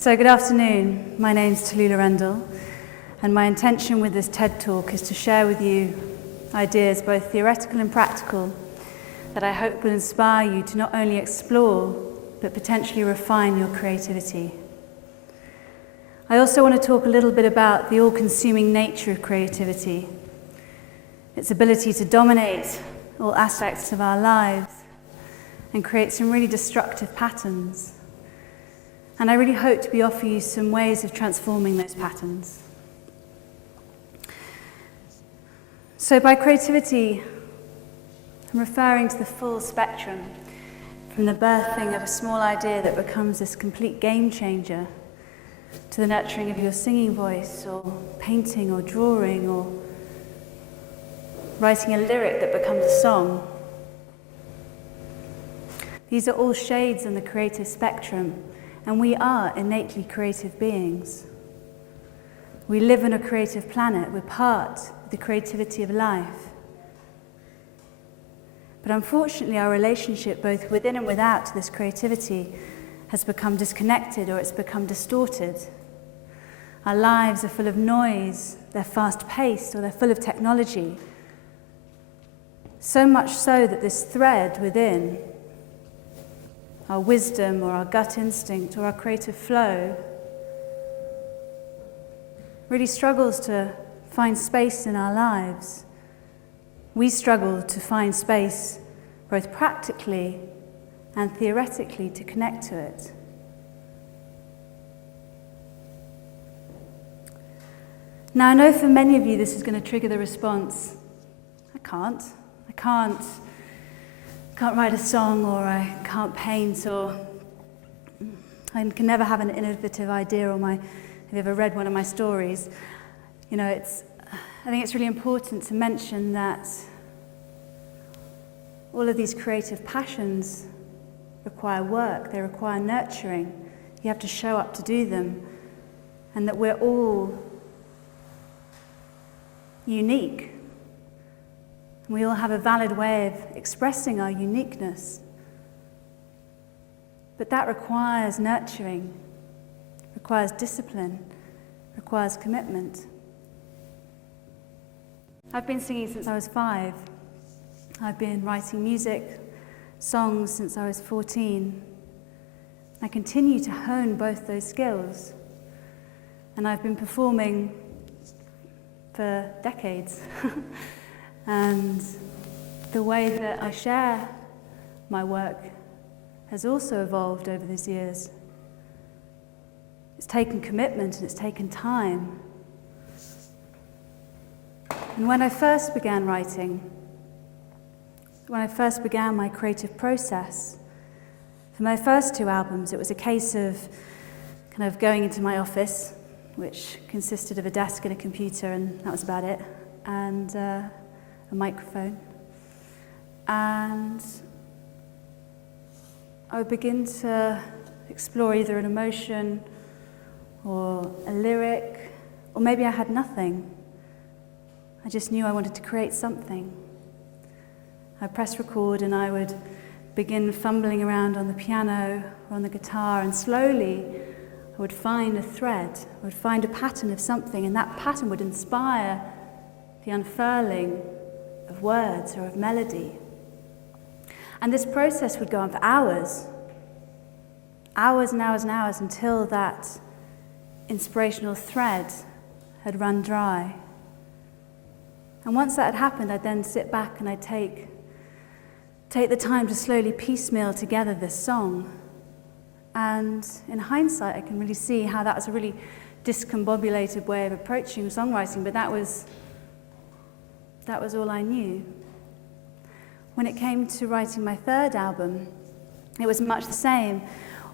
So good afternoon, my name's Tallulah Rendall, and my intention with this TED Talk is to share with you ideas, both theoretical and practical, that I hope will inspire you to not only explore, but potentially refine your creativity. I also want to talk a little bit about the all-consuming nature of creativity, its ability to dominate all aspects of our lives and create some really destructive patterns. And I really hope to be offering you some ways of transforming those patterns. So by creativity, I'm referring to the full spectrum, from the birthing of a small idea that becomes this complete game changer, to the nurturing of your singing voice, or painting, or drawing, or writing a lyric that becomes a song. These are all shades in the creative spectrum, and we are innately creative beings. We live on a creative planet. We're part of the creativity of life. But unfortunately, our relationship, both within and without this creativity, has become disconnected, or it's become distorted. Our lives are full of noise, they're fast-paced, or they're full of technology. So much so that this thread within, our wisdom or our gut instinct or our creative flow, really struggles to find space in our lives. We struggle to find space both practically and theoretically to connect to it. Now, I know for many of you this is going to trigger the response, I can't write a song, or I can't paint, or I can never have an innovative idea, or have you ever read one of my stories? You know, I think it's really important to mention that all of these creative passions require work, they require nurturing. You have to show up to do them, and that we're all unique. We all have a valid way of expressing our uniqueness. But that requires nurturing, requires discipline, requires commitment. I've been singing since I was 5. I've been writing music, songs since I was 14. I continue to hone both those skills. And I've been performing for decades. And the way that I share my work has also evolved over these years. It's taken commitment and it's taken time. And when I first began writing, when I first began my creative process, for my first 2 albums, it was a case of kind of going into my office, which consisted of a desk and a computer, and that was about it, and a microphone. And I would begin to explore either an emotion or a lyric, or maybe I had nothing. I just knew I wanted to create something. I'd press record and I would begin fumbling around on the piano or on the guitar, and slowly I would find a thread, I would find a pattern of something, and that pattern would inspire the unfurling of words or of melody. And this process would go on for hours and hours and hours, until that inspirational thread had run dry. And once that had happened, I'd then sit back and I'd take the time to slowly piecemeal together this song. And in hindsight, I can really see how that was a really discombobulated way of approaching songwriting, but that was all I knew. When it came to writing my 3rd album, it was much the same.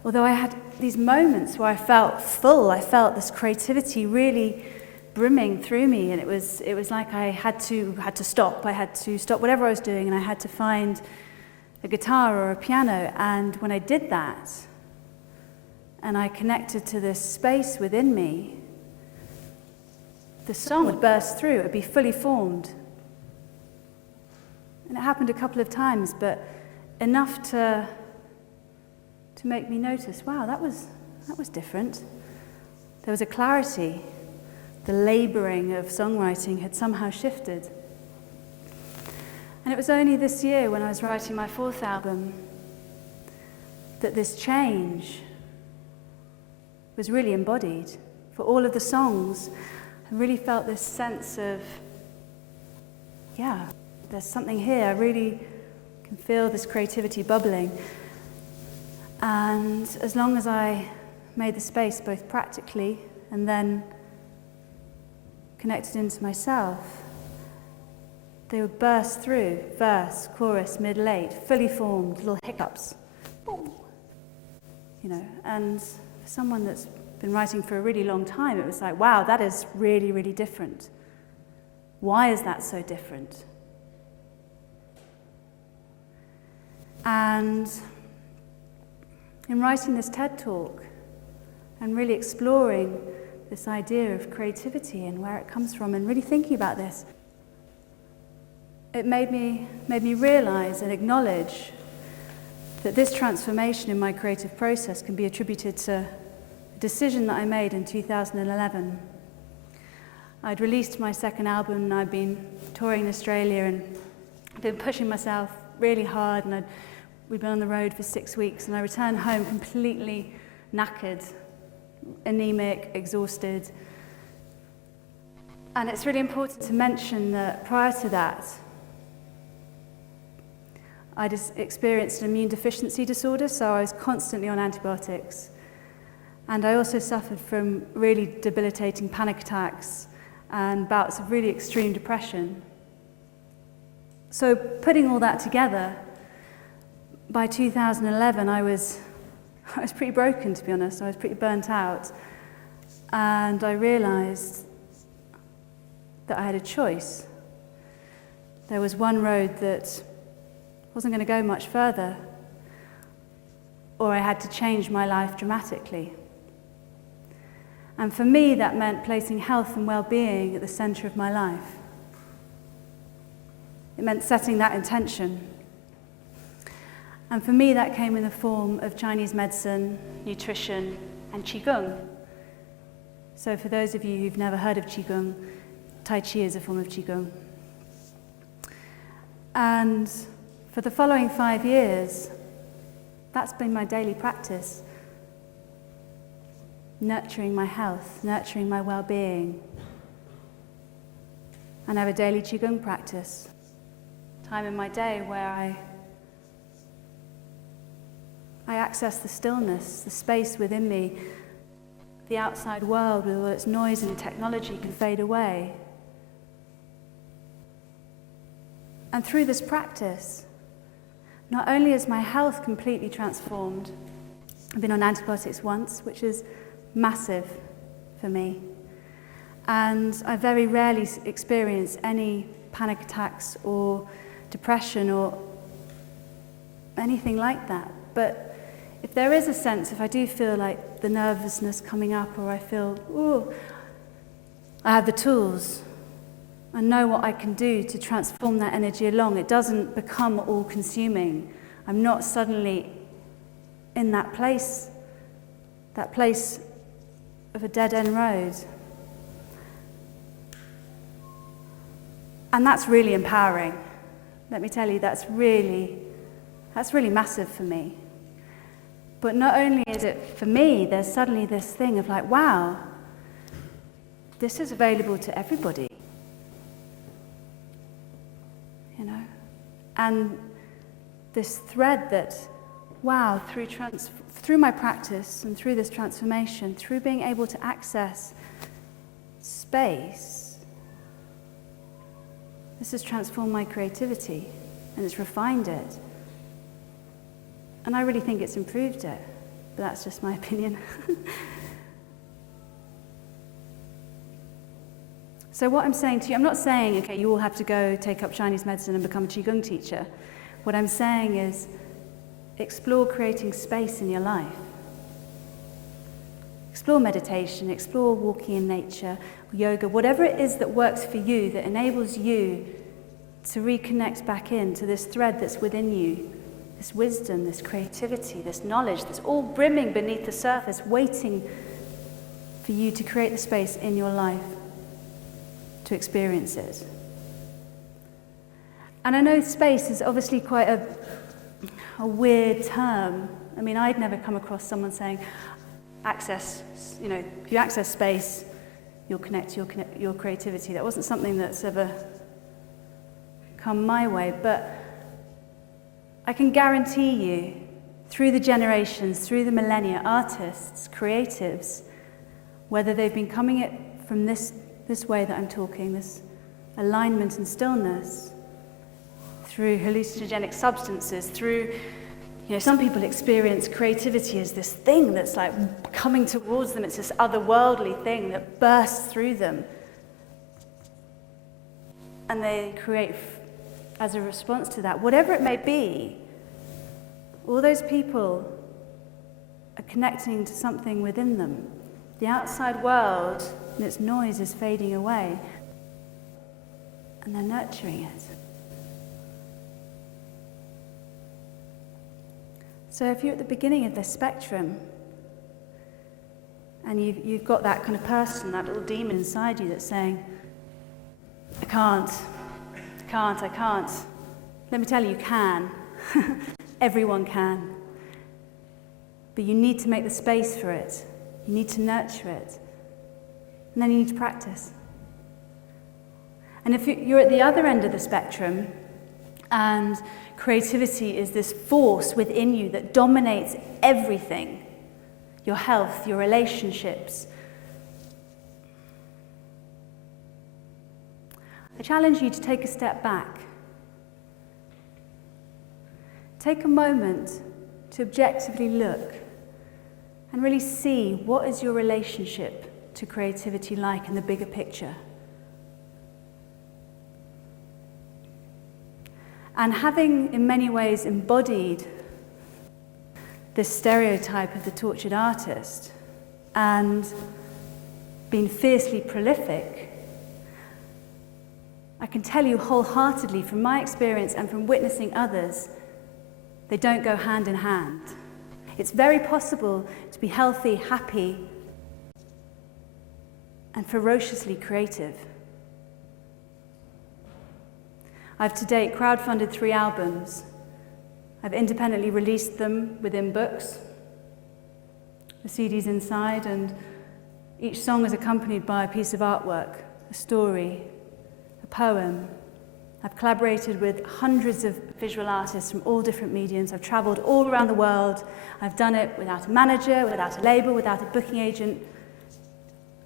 Although I had these moments where I felt full, I felt this creativity really brimming through me, and it was like I had to stop. I had to stop whatever I was doing, and I had to find a guitar or a piano. And when I did that, and I connected to this space within me, the song would burst through. It would be fully formed. And it happened a couple of times, but enough to make me notice, wow, that was different. there was a clarity. The labouring of songwriting had somehow shifted. And it was only this year when I was writing my 4th album that this change was really embodied. For all of the songs, I really felt this sense of, yeah, there's something here. I really can feel this creativity bubbling. And as long as I made the space both practically and then connected into myself, they would burst through, verse, chorus, mid, late, fully formed, little hiccups. Boom. You know, and for someone that's been writing for a really long time, it was like, wow, that is really, really different. Why is that so different? And in writing this TED talk and really exploring this idea of creativity and where it comes from and really thinking about this, it made me realize and acknowledge that this transformation in my creative process can be attributed to a decision that I made in 2011. I'd released my 2nd album and I'd been touring in Australia and been pushing myself really hard, and we'd been on the road for 6 weeks, and I returned home completely knackered, anemic, exhausted. And it's really important to mention that prior to that, I just experienced an immune deficiency disorder, so I was constantly on antibiotics. And I also suffered from really debilitating panic attacks and bouts of really extreme depression. So putting all that together, by 2011 I was pretty broken, to be honest. I was pretty burnt out. And I realized that I had a choice. There was one road that wasn't going to go much further, or I had to change my life dramatically. And for me, that meant placing health and well-being at the center of my life. It meant setting that intention. And for me, that came in the form of Chinese medicine, nutrition, and Qigong. So for those of you who've never heard of Qigong, Tai Chi is a form of Qigong. And for the following 5 years, that's been my daily practice. Nurturing my health, nurturing my well-being. And I have a daily Qigong practice. Time in my day where I access the stillness, the space within me. The outside world with all its noise and technology can fade away. And through this practice, not only is my health completely transformed, I've been on antibiotics once, which is massive for me. And I very rarely experience any panic attacks or depression or anything like that. But if there is a sense, if I do feel like the nervousness coming up, or I feel, ooh, I have the tools. I know what I can do to transform that energy along. It doesn't become all-consuming. I'm not suddenly in that place of a dead-end road. And that's really empowering. Let me tell you, that's really massive for me. But not only is it for me, there's suddenly this thing of like, wow, this is available to everybody. You know? And this thread that, wow, through my practice and through this transformation, through being able to access space, this has transformed my creativity and it's refined it. And I really think it's improved it, but that's just my opinion. So what I'm saying to you, I'm not saying, okay, you all have to go take up Chinese medicine and become a Qigong teacher. What I'm saying is, explore creating space in your life. Explore meditation, explore walking in nature, yoga, whatever it is that works for you, that enables you to reconnect back into this thread that's within you, this wisdom, this creativity, this knowledge that's all brimming beneath the surface, waiting for you to create the space in your life to experience it. And I know space is obviously quite a weird term. I mean, I'd never come across someone saying, access, if you access space, you'll connect to your creativity. That wasn't something that's ever come my way, but I can guarantee you, through the generations, through the millennia, artists, creatives, whether they've been coming it from this way that I'm talking, this alignment and stillness, through hallucinogenic substances, through, some people experience creativity as this thing that's like coming towards them. It's this otherworldly thing that bursts through them. And they create as a response to that, whatever it may be. All those people are connecting to something within them. The outside world and its noise is fading away, and they're nurturing it. So if you're at the beginning of this spectrum, and you've got that kind of person, that little demon inside you that's saying, I can't. Let me tell you, you can. Everyone can. But you need to make the space for it. You need to nurture it. And then you need to practice. And if you're at the other end of the spectrum, and creativity is this force within you that dominates everything, your health, your relationships, I challenge you to take a step back. Take a moment to objectively look and really see what is your relationship to creativity like in the bigger picture. And having in many ways embodied this stereotype of the tortured artist and been fiercely prolific, I can tell you wholeheartedly from my experience and from witnessing others, they don't go hand in hand. It's very possible to be healthy, happy, and ferociously creative. I've to date crowdfunded 3 albums. I've independently released them within books, the CDs inside, and each song is accompanied by a piece of artwork, a story, a poem. I've collaborated with hundreds of visual artists from all different mediums. I've traveled all around the world. I've done it without a manager, without a label, without a booking agent,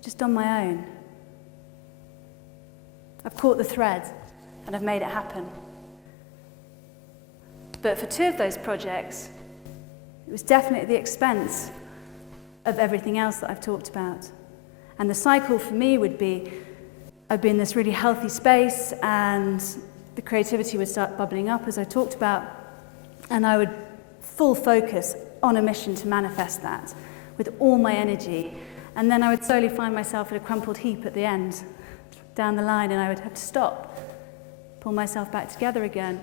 just on my own. I've caught the thread and I've made it happen. But for 2 of those projects, it was definitely at the expense of everything else that I've talked about. And the cycle for me would be, I'd be in this really healthy space and the creativity would start bubbling up, as I talked about, and I would full focus on a mission to manifest that with all my energy. And then I would slowly find myself at a crumpled heap at the end, down the line, and I would have to stop, pull myself back together again,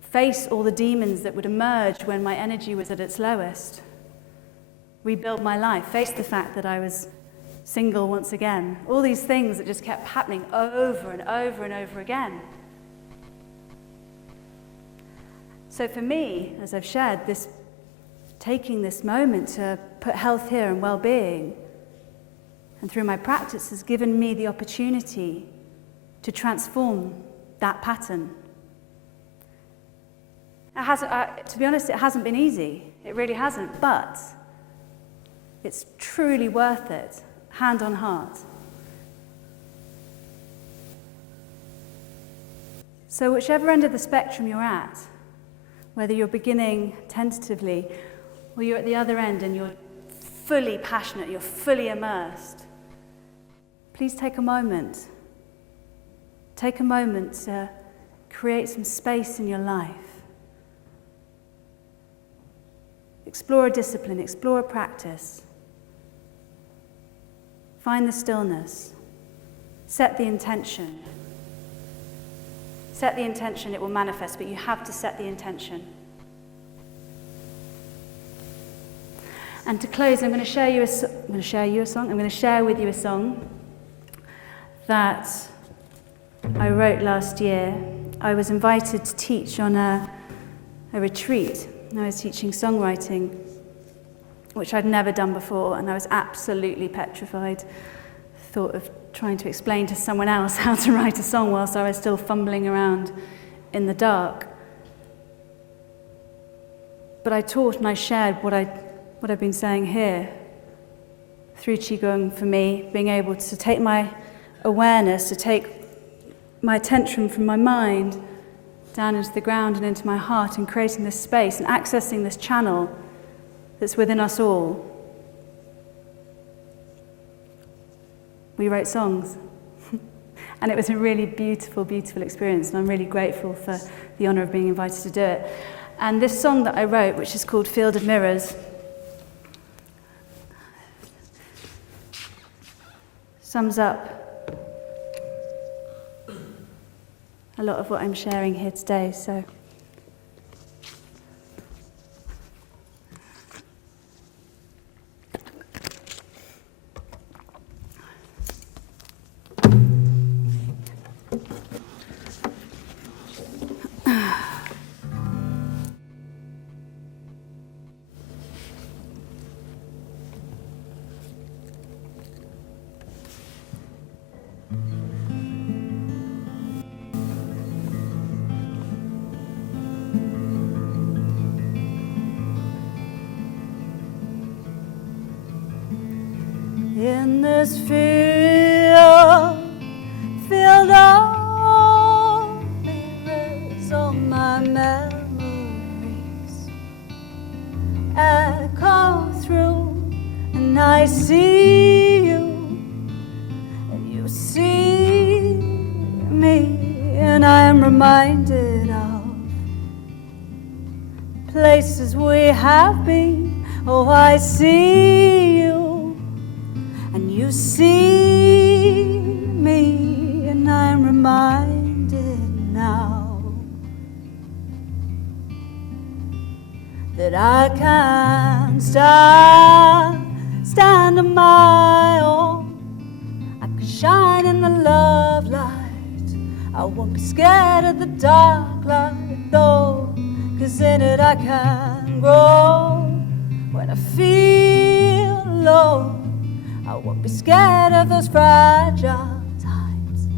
face all the demons that would emerge when my energy was at its lowest, rebuild my life, face the fact that I was single once again, all these things that just kept happening over and over and over again. So for me, as I've shared, taking this moment to put health here and well-being, and through my practice has given me the opportunity to transform that pattern. To be honest, it hasn't been easy. It really hasn't, but it's truly worth it, hand on heart. So whichever end of the spectrum you're at, whether you're beginning tentatively or you're at the other end and you're fully passionate, you're fully immersed, please take a moment. Take a moment to create some space in your life. Explore a discipline, explore a practice. Find the stillness. Set the intention. Set the intention, it will manifest, but you have to set the intention. And to close, I'm going to share with you a song that I wrote last year. I was invited to teach on a retreat. I was teaching songwriting, which I'd never done before, and I was absolutely petrified. Thought of trying to explain to someone else how to write a song whilst I was still fumbling around in the dark. But I taught and I shared what I've been saying here through Qigong. For me, being able to take my awareness, to take my attention from my mind down into the ground and into my heart, and creating this space and accessing this channel that's within us all. We wrote songs. And it was a really beautiful, beautiful experience, and I'm really grateful for the honour of being invited to do it. And this song that I wrote, which is called Field of Mirrors, sums up a lot of what I'm sharing here today. So, in this field of mirrors, all my memories echo through, and I see you, and you see me, and I am reminded of places we have been. Oh, I see you, and you see me, and I'm reminded now that I can stand on my own. I can shine in the love light. I won't be scared of the dark light though, 'cause in it I can grow. When I feel low, I won't be scared of those fragile times.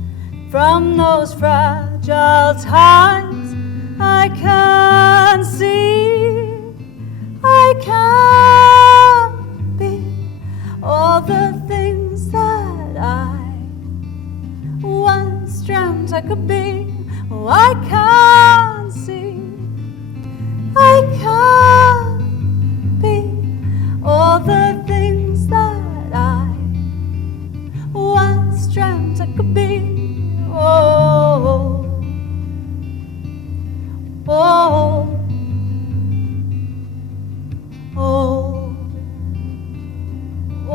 From those fragile times, I can see, I can be all the things that I once dreamt I could be. Oh, I can see, I can be all the things that I once dreamt I could be. Oh, oh, oh, oh,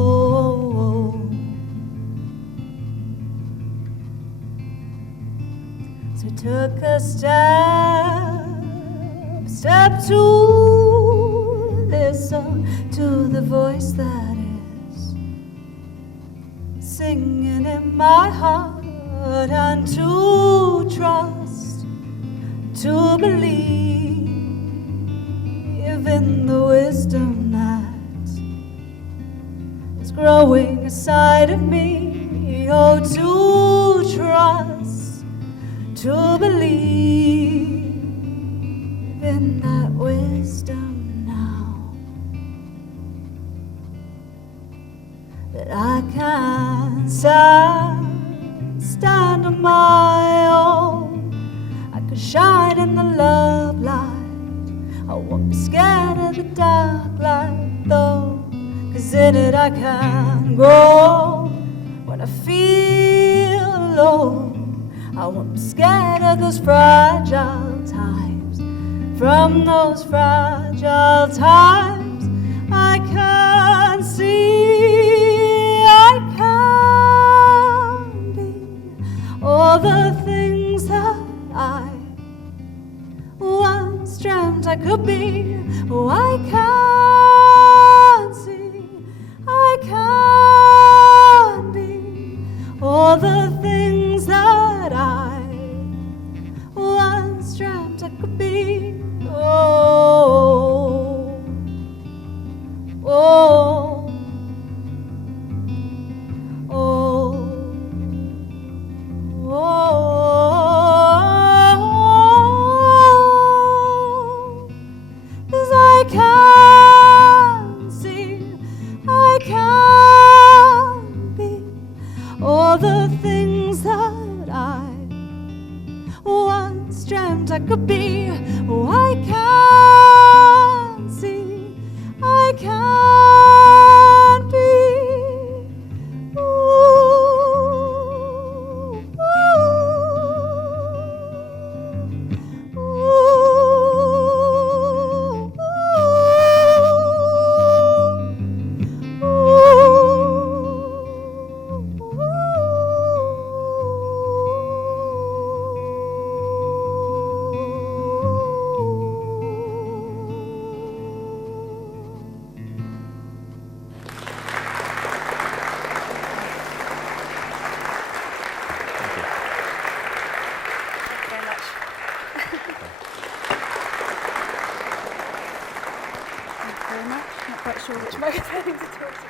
oh. So took a step to listen to the voice that is singing in my heart, and to trust, to believe in the wisdom that is growing inside of me. Oh, to trust, to believe in that wisdom now, that I can stand on my own. I can shine in the love light. I won't be scared of the dark light though, 'cause in it I can grow. When I feel low, I won't be scared of those fragile times. From those fragile times, I can see, I can be all the things that I once dreamt I could be. Oh, oh, oh, 'cause I can't see, I can't be all the things that I once dreamt I could be. Oh, I can't see, I can't be. Ooh, ooh, Very much. Thank you very much. Not quite sure which microphone to talk to.